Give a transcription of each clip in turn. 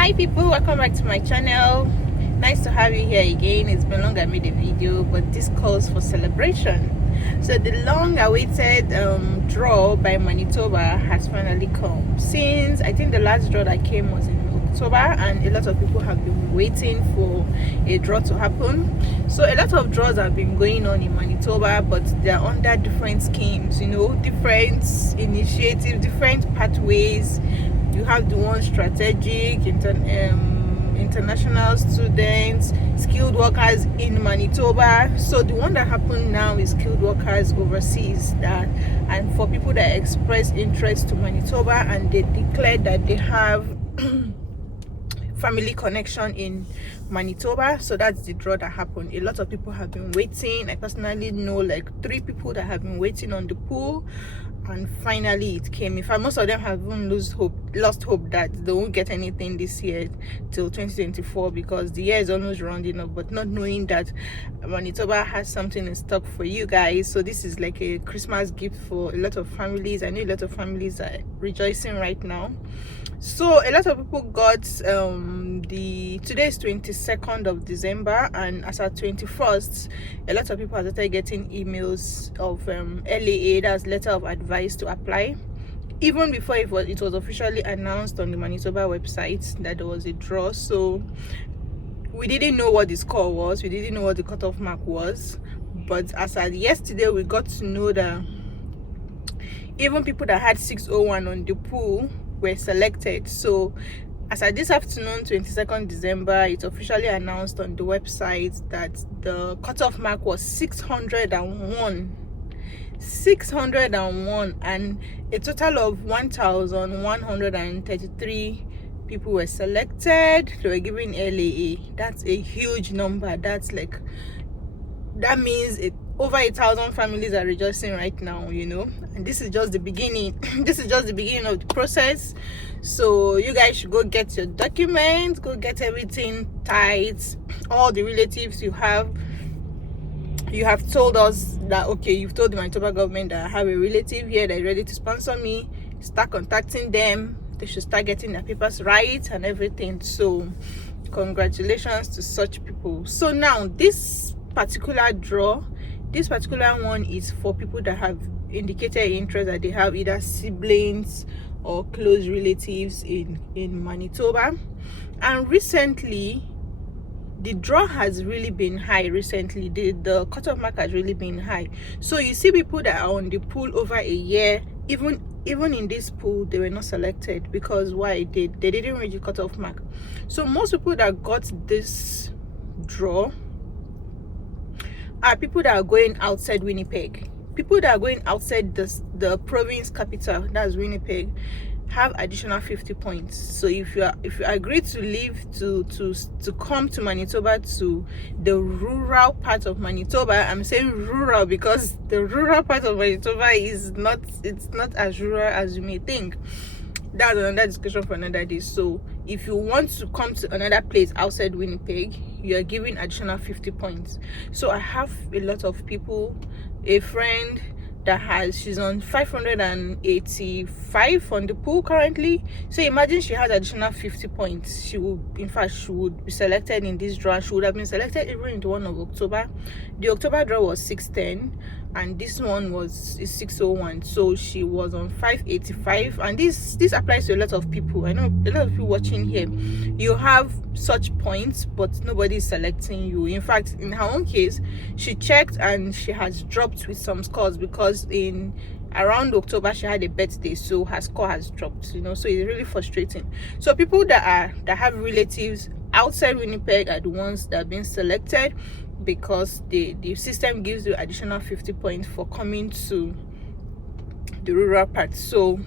Hi people, welcome back to my channel. Nice to have you here again. It's been long I made a video, but this calls for celebration. So the long awaited draw by Manitoba has finally come. Since I think the last draw that came was in October, and a lot of people have been waiting for a draw to happen. So a lot of draws have been going on in Manitoba, but they're under different schemes, you know, different initiatives, different pathways. You have the one strategic, international students, skilled workers in Manitoba. So the one that happened now is skilled workers overseas, and for people that express interest to Manitoba and they declared that they have family connection in Manitoba. So that's the draw that happened. A lot of people have been waiting. I personally know like 3 people that have been waiting on the pool, and finally it came. In fact, most of them have even lost hope that they won't get anything this year till 2024, because the year is almost rounding up, but not knowing that Manitoba has something in stock for you guys. So this is like a Christmas gift for a lot of families. I know a lot of families are rejoicing right now. So a lot of people got today is 22nd of December, and as at 21st, a lot of people have started getting emails of LAA, that's letter of advice to apply, even before it was officially announced on the Manitoba website that there was a draw. So we didn't know what the score was, we didn't know what the cutoff mark was, but as at yesterday we got to know that even people that had 601 on the pool were selected. So as at this afternoon, 22nd December, it's officially announced on the website that the cutoff mark was 601, and a total of 1,133 people were selected. They were given LAA. That's a huge number. That means over 1,000 families are rejoicing right now, you know, and this is just the beginning. This is just the beginning of the process. So you guys should go get your documents, go get everything tight. All the relatives you have told us that, okay, you've told the Manitoba government that I have a relative here that is ready to sponsor me. Start contacting them. They should start getting their papers right and everything. So congratulations to such people. So now this particular one is for people that have indicated interest, that they have either siblings or close relatives in Manitoba. And recently the draw has really been high. Recently the cutoff mark has really been high. So you see people that are on the pool over a year, even in this pool, they were not selected because why? They didn't reach the cutoff mark. So most people that got this draw are people that are going outside Winnipeg. People that are going outside the province capital, that's Winnipeg, have additional 50 points. So if you agree to leave to come to Manitoba, to the rural part of Manitoba, I'm saying rural because the rural part of Manitoba is not as rural as you may think. That's another discussion for another day. So if you want to come to another place outside Winnipeg, you are given additional 50 points. So I have a lot of people, a friend that she's on 585 on the pool currently. So imagine she has additional 50 points. She would be selected in this draw. She would have been selected even in the one of October. The October draw was 610, and this one is 601. So she was on 585, and this applies to a lot of people. I know a lot of people watching here, you have such points but nobody is selecting you. In fact, in her own case, she checked and she has dropped with some scores because in around October she had a birthday, so her score has dropped, you know. So it's really frustrating. So people that have relatives outside Winnipeg are the ones that are being selected, because the system gives you additional 50 points for coming to the rural part. So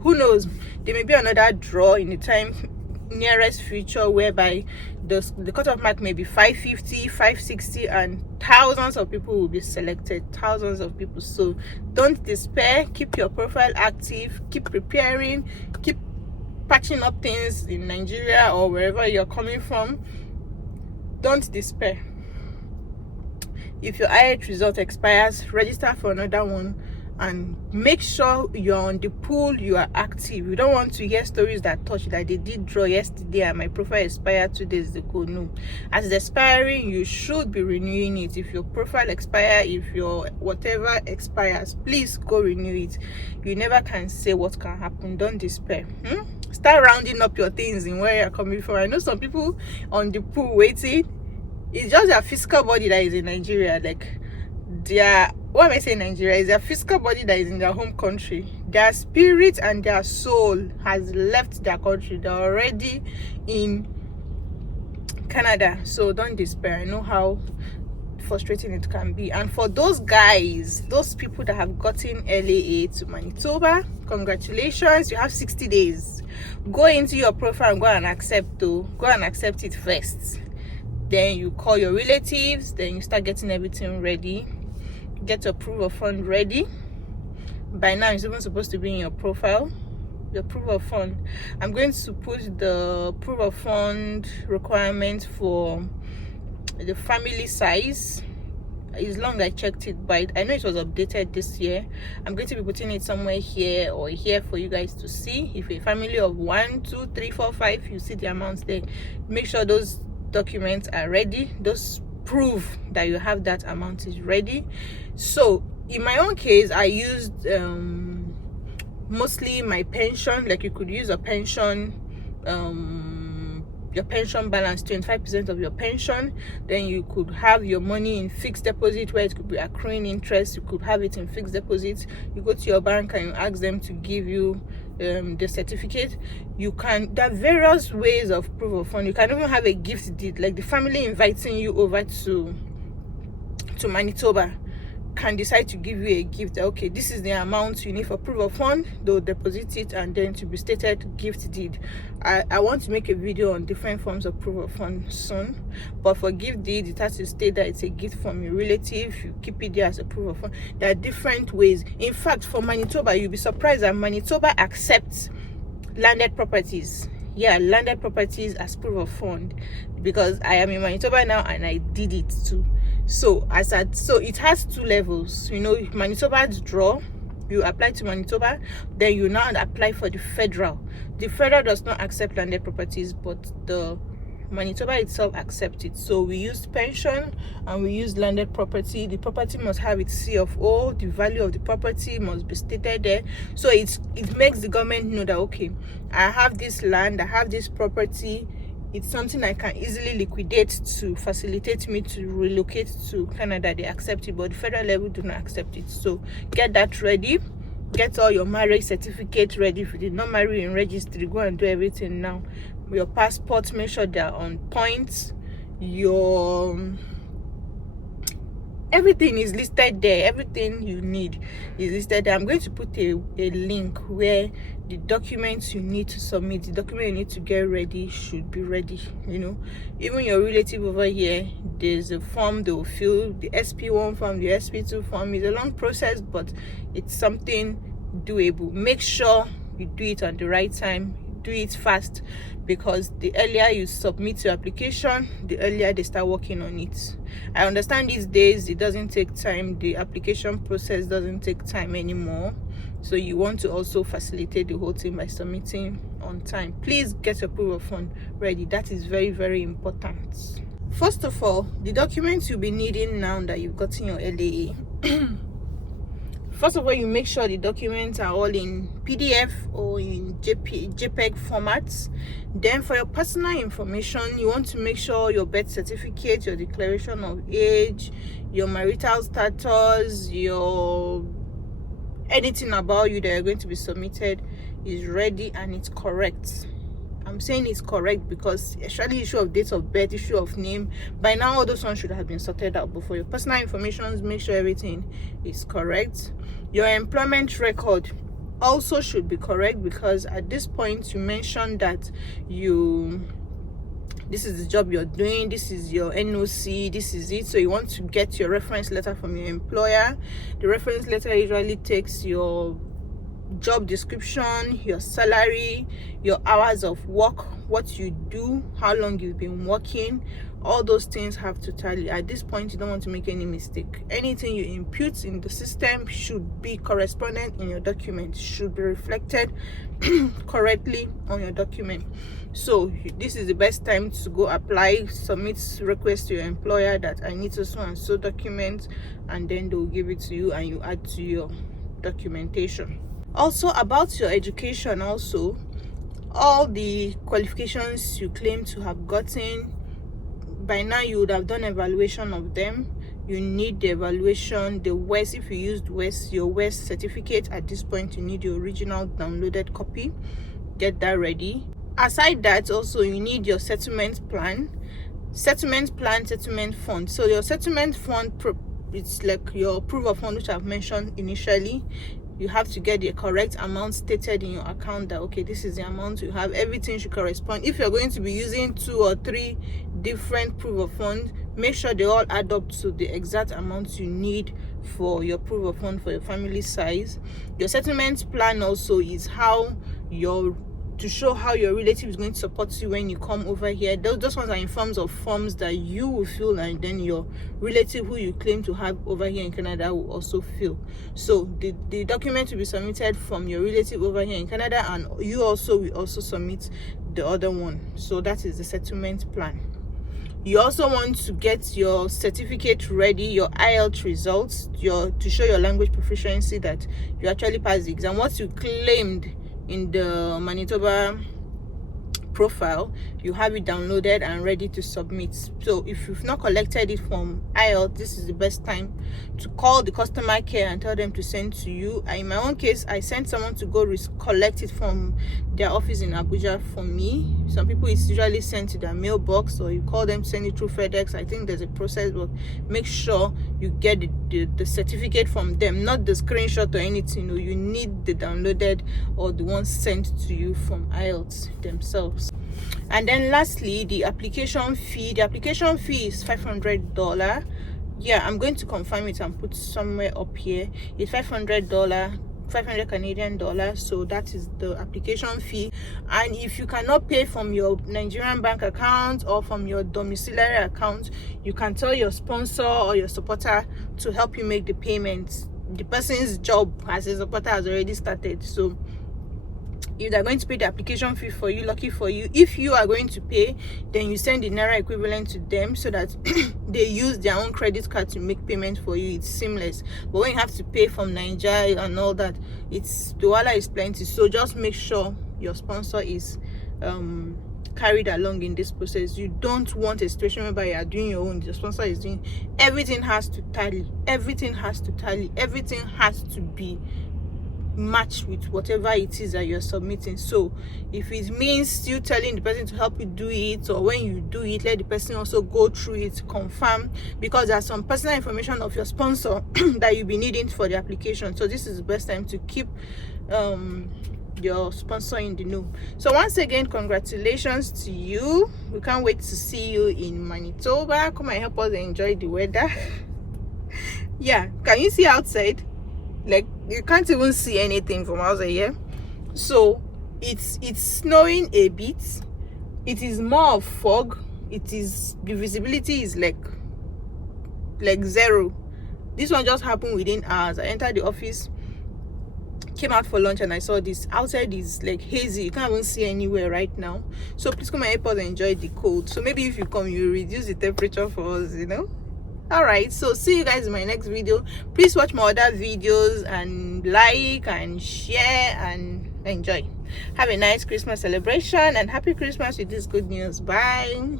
who knows, there may be another draw in the nearest future whereby the cutoff mark may be 550, 560, and thousands of people will be selected. Thousands of people. So don't despair. Keep your profile active, keep preparing, keep patching up things in Nigeria or wherever you're coming from. Don't despair. If your IH result expires, register for another one and make sure you're on the pool, you are active. You don't want to hear stories that touch that they did draw yesterday and my profile expired 2 days ago. No, as it's expiring, you should be renewing it. If your profile expires, if your whatever expires, please go renew it. You never can say what can happen. Don't despair. Start rounding up your things in where you're coming from. I know some people on the pool waiting. It's just their physical body that is in Nigeria. Like, what am I saying? Nigeria is their physical body that is in their home country. Their spirit and their soul has left their country. They're already in Canada. So don't despair. I know how frustrating it can be. And for those guys, those people that have gotten LAA to Manitoba, congratulations. You have 60 days. Go into your profile and go and accept it first. Then you call your relatives. Then you start getting everything ready. Get your proof of fund ready. By now it's even supposed to be in your profile. Your proof of fund. I'm going to put the proof of fund requirement for the family size. It's long I checked it, but I know it was updated this year. I'm going to be putting it somewhere here or here for you guys to see. If a family of 1, 2, 3, 4, 5, you see the amounts there. Make sure those documents are ready. Those prove that you have that amount is ready. So in my own case, I used mostly my pension. Like, you could use a pension, your pension balance, 25% of your pension. Then you could have your money in fixed deposit where it could be accruing interest. You could have it in fixed deposit. You go to your bank and you ask them to give you the certificate. There are various ways of proof of fund. You can even have a gift deed, like the family inviting you over to Manitoba can decide to give you a gift. Okay, this is the amount you need for proof of fund. They'll deposit it and then to be stated gift deed. I want to make a video on different forms of proof of fund soon, but for gift deed, it has to state that it's a gift from your relative. You keep it there as a proof of fund. There are different ways. In fact, for Manitoba, you'll be surprised that Manitoba accepts landed properties. Yeah, landed properties as proof of fund, because I am in Manitoba now and I did it too. So it has 2 levels. Manitoba's draw, you apply to Manitoba, then you now apply for the federal. The federal does not accept landed properties, but the Manitoba itself accepts it. So we used pension and we used landed property. The property must have its CFO. The value of the property must be stated there. So it makes the government know that, okay, I have this land, I have this property. It's something I can easily liquidate to facilitate me to relocate to Canada. They accept it, but the federal level do not accept it. So get that ready. Get all your marriage certificate ready. If you did not marry in registry, go and do everything now. Your passports, make sure they're on point. Everything is listed there. Everything you need is listed there. I'm going to put a link where the documents you need to submit, the document you need to get ready should be ready. Even your relative over here, there's a form they will fill, the SP1 form, the SP2 form. It's a long process, but it's something doable. Make sure you do it on the right time. Do it fast, because the earlier you submit your application, the earlier they start working on it. I understand these days it doesn't take time. The application process doesn't take time anymore. So you want to also facilitate the whole thing by submitting on time. Please get your proof of fund ready. That is very, very important. First of all, the documents you'll be needing now that you've gotten your LAA. First of all, you make sure the documents are all in PDF or in JPEG formats. Then for your personal information, you want to make sure your birth certificate, your declaration of age, your marital status, anything about you that are going to be submitted is ready and it's correct. I'm saying it's correct because especially issue of date of birth, issue of name, by now all those ones should have been sorted out. But for your personal information, make sure everything is correct. Your employment record also should be correct, because at this point you mentioned that this is the job you're doing, this is your NOC, this is it. So you want to get your reference letter from your employer. The reference letter usually takes your job description, your salary, your hours of work, what you do, how long you've been working. All those things have to tally. At this point, you don't want to make any mistake. Anything you input in the system should be correspondent in your document, should be reflected correctly on your document. So this is the best time to go apply, submit request to your employer that I need so and so document, and then they'll give it to you and you add to your documentation. Also, about your education, also all the qualifications you claim to have gotten, by now you would have done evaluation of them. You need the evaluation, the WES. If you used WES, your WES certificate, at this point you need your original downloaded copy. Get that ready. Aside that, also you need your settlement plan, settlement fund. So your settlement fund, it's like your proof of fund, which I've mentioned initially. You have to get the correct amount stated in your account, that okay, this is the amount you have. Everything should correspond. If you're going to be using 2 or 3 different proof of funds, make sure they all add up to the exact amount you need for your proof of fund for your family size. Your settlement plan also is how to show how your relative is going to support you when you come over here. Those ones are in forms of forms that you will fill, and then your relative who you claim to have over here in Canada will also fill. So the document will be submitted from your relative over here in Canada, and you also will also submit the other one. So that is the settlement plan. You also want to get your certificate ready, your IELTS results, to show your language proficiency, that you actually passed the exam. What you claimed in the Manitoba profile, you have it downloaded and ready to submit. So if you've not collected it from IELTS, this is the best time to call the customer care and tell them to send to you. In my own case, I sent someone to go collect it from their office in Abuja for me. Some people, it's usually sent to their mailbox, or you call them, send it through FedEx. I think there's a process, but make sure you get the certificate from them, not the screenshot or anything. No, you need the downloaded or the one sent to you from IELTS themselves. And then lastly, the application fee. The application fee is $500. Yeah, I'm going to confirm it and put somewhere up here. It's $500, 500 Canadian dollars. So that is the application fee. And if you cannot pay from your Nigerian bank account or from your domiciliary account, you can tell your sponsor or your supporter to help you make the payments. The person's job as a supporter has already started, so if they're going to pay the application fee for you, lucky for you. If you are going to pay, then you send the Naira equivalent to them so that they use their own credit card to make payment for you. It's seamless. But when you have to pay from Nigeria and all that, the wala is plenty. So just make sure your sponsor is carried along in this process. You don't want a situation whereby you are doing your own, your sponsor is doing. Everything has to tally. Everything has to tally. Everything has to be match with whatever it is that you're submitting. So if it means still telling the person to help you do it, or when you do it, let the person also go through it, confirm, because there's some personal information of your sponsor that you'll be needing for the application. So this is the best time to keep your sponsor in the know. So once again, congratulations to you. We can't wait to see you in Manitoba. Come and help us enjoy the weather. Yeah, can you see outside? Like, you can't even see anything from outside here. So it's snowing a bit. It is more of fog. It is, the visibility is like zero. This one just happened within hours. I entered the office, came out for lunch, and I saw this. Outside is like hazy. You can't even see anywhere right now. So please come and help us enjoy the cold. So maybe if you come, you reduce the temperature for us, you know. All right, so see you guys in my next video. Please watch my other videos and like and share and enjoy. Have a nice Christmas celebration and happy Christmas with this good news. Bye.